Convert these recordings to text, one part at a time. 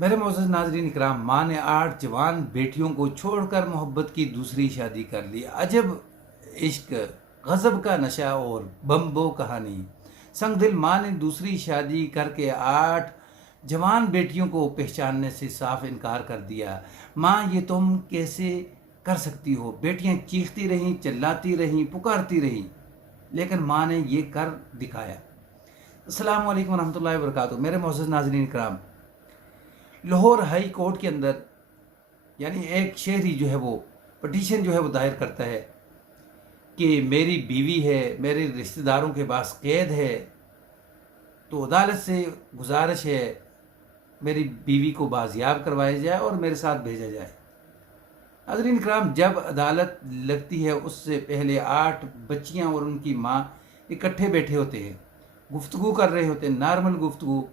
मेरे मोअज़्ज़ज़ नाज़रीन इकराम, माँ ने 8 जवान बेटियों को छोड़कर मोहब्बत की दूसरी शादी कर ली। अजब इश्क, गज़ब का नशा और बम्बो कहानी। संगदिल माँ ने दूसरी शादी करके 8 जवान बेटियों को पहचानने से साफ इनकार कर दिया। माँ, ये तुम कैसे कर सकती हो? बेटियां चीखती रहीं, चिल्लाती रहीं, पुकारती रहीं, लेकिन माँ ने ये कर दिखाया। अस्सलाम वालेकुम रहमतुल्लाहि व बरकातुहू। मेरे मोअज़्ज़ज़ नाज़रीन इकराम, लाहौर हाई कोर्ट के अंदर यानी एक शहरी जो है वो पटिशन जो है वो दायर करता है कि मेरी बीवी है, मेरे रिश्तेदारों के पास कैद है, तो अदालत से गुजारिश है मेरी बीवी को बाजियाब करवाया जाए और मेरे साथ भेजा जाए। नाज़रीन कराम, जब अदालत लगती है उससे पहले 8 बच्चियां और उनकी माँ इकट्ठे बैठे होते हैं, गुफ्तगू कर रहे होते हैं, नॉर्मल गुफ्तगू।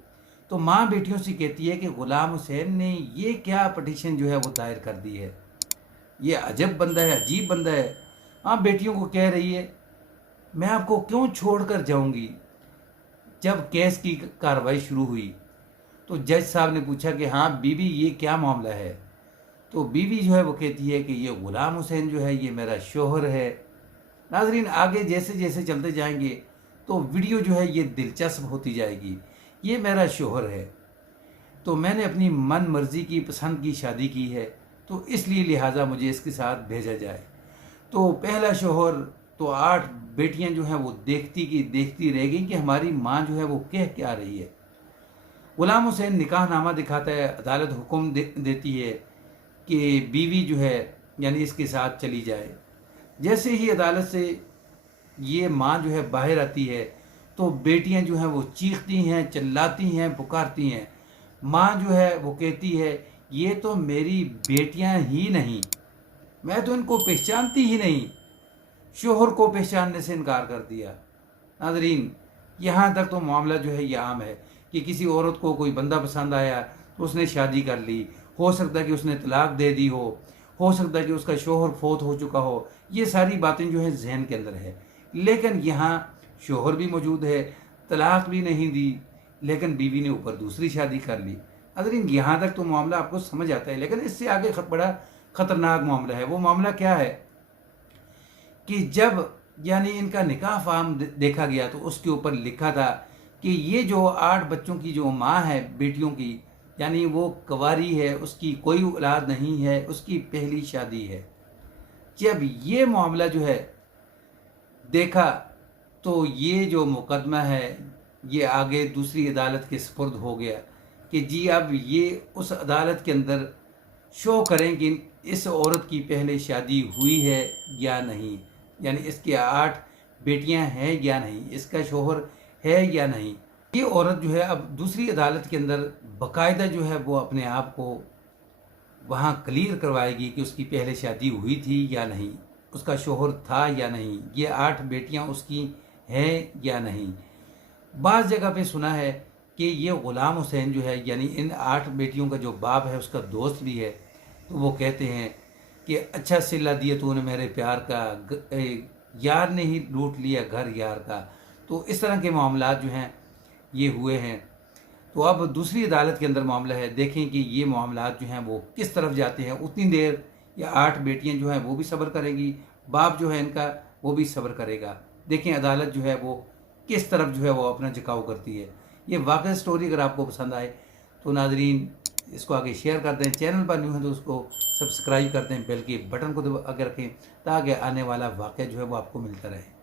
तो माँ बेटियों से कहती है कि ग़ुलाम हुसैन ने ये क्या पटिशन जो है वो दायर कर दी है, ये अजब बंदा है, अजीब बंदा है। हाँ, बेटियों को कह रही है मैं आपको क्यों छोड़ कर जाऊँगी। जब केस की कार्रवाई शुरू हुई तो जज साहब ने पूछा कि हाँ बीवी, ये क्या मामला है। तो बीवी जो है वो कहती है कि ये ग़ुलाम हुसैन जो है ये मेरा शोहर है। नाज़रीन, आगे जैसे जैसे चलते जाएंगे तो वीडियो जो है ये दिलचस्प होती जाएगी। ये मेरा शोहर है, तो मैंने अपनी मन मर्ज़ी की पसंद की शादी की है, तो इसलिए लिहाजा मुझे इसके साथ भेजा जाए। तो पहला शोहर, तो 8 बेटियां जो हैं वो देखती की देखती रह गई कि हमारी माँ जो है वो कह क्या रही है। ग़ुलाम हुसैन निकाहनामा दिखाता है, अदालत हुक्म देती है कि बीवी जो है यानी इसके साथ चली जाए। जैसे ही अदालत से ये माँ जो है बाहर आती है तो बेटियां जो हैं वो चीखती हैं, चिल्लाती हैं, पुकारती हैं। माँ जो है वो कहती है ये तो मेरी बेटियां ही नहीं, मैं तो इनको पहचानती ही नहीं। शोहर को पहचानने से इनकार कर दिया। नाज़रीन, यहाँ तक तो मामला जो है ये आम है कि किसी औरत को कोई बंदा पसंद आया तो उसने शादी कर ली। हो सकता है कि उसने तलाक दे दी हो सकता है कि उसका शोहर फोत हो चुका हो। ये सारी बातें जो हैं जहन के अंदर है, लेकिन यहाँ शोहर भी मौजूद है, तलाक भी नहीं दी, लेकिन बीवी ने ऊपर दूसरी शादी कर ली। नाज़रीन, यहाँ तक तो मामला आपको समझ आता है, लेकिन इससे आगे बड़ा ख़तरनाक मामला है। वो मामला क्या है कि जब यानी इनका निकाह फार्म देखा गया तो उसके ऊपर लिखा था कि ये जो 8 बच्चों की जो माँ है बेटियों की, यानी वो कुंवारी है, उसकी कोई औलाद नहीं है, उसकी पहली शादी है। जब ये मामला जो है देखा तो ये जो मुकदमा है ये आगे दूसरी अदालत के सुपुर्द हो गया कि जी अब ये उस अदालत के अंदर शो करें कि इस औरत की पहले शादी हुई है या नहीं, यानी इसकी 8 बेटियां हैं या नहीं, इसका शोहर है या नहीं। ये औरत जो है अब दूसरी अदालत के अंदर बाकायदा जो है वो अपने आप को वहाँ क्लियर करवाएगी कि उसकी पहले शादी हुई थी या नहीं, उसका शोहर था या नहीं, ये 8 बेटियां उसकी हैं या नहीं। बाज़ जगह पे सुना है कि ये ग़ुलाम हुसैन जो है यानी इन 8 बेटियों का जो बाप है उसका दोस्त भी है, तो वो कहते हैं कि अच्छा सिला दिया तूने मेरे प्यार का, यार ने ही लूट लिया घर यार का। तो इस तरह के मामलात जो हैं ये हुए हैं। तो अब दूसरी अदालत के अंदर मामला है, देखें कि ये मामलात जो हैं वो किस तरफ जाते हैं। उतनी देर या 8 बेटियां जो हैं वो भी सब्र करेंगी, बाप जो है इनका वो भी सब्र करेगा। देखें अदालत जो है वो किस तरफ जो है वो अपना झुकाव करती है। ये वाकई स्टोरी अगर आपको पसंद आए तो नाजरीन इसको आगे शेयर कर दें, चैनल पर न्यू है तो उसको सब्सक्राइब कर दें, बेल के बटन को दबा के रखें ताकि आने वाला वाक़या जो है वो आपको मिलता रहे।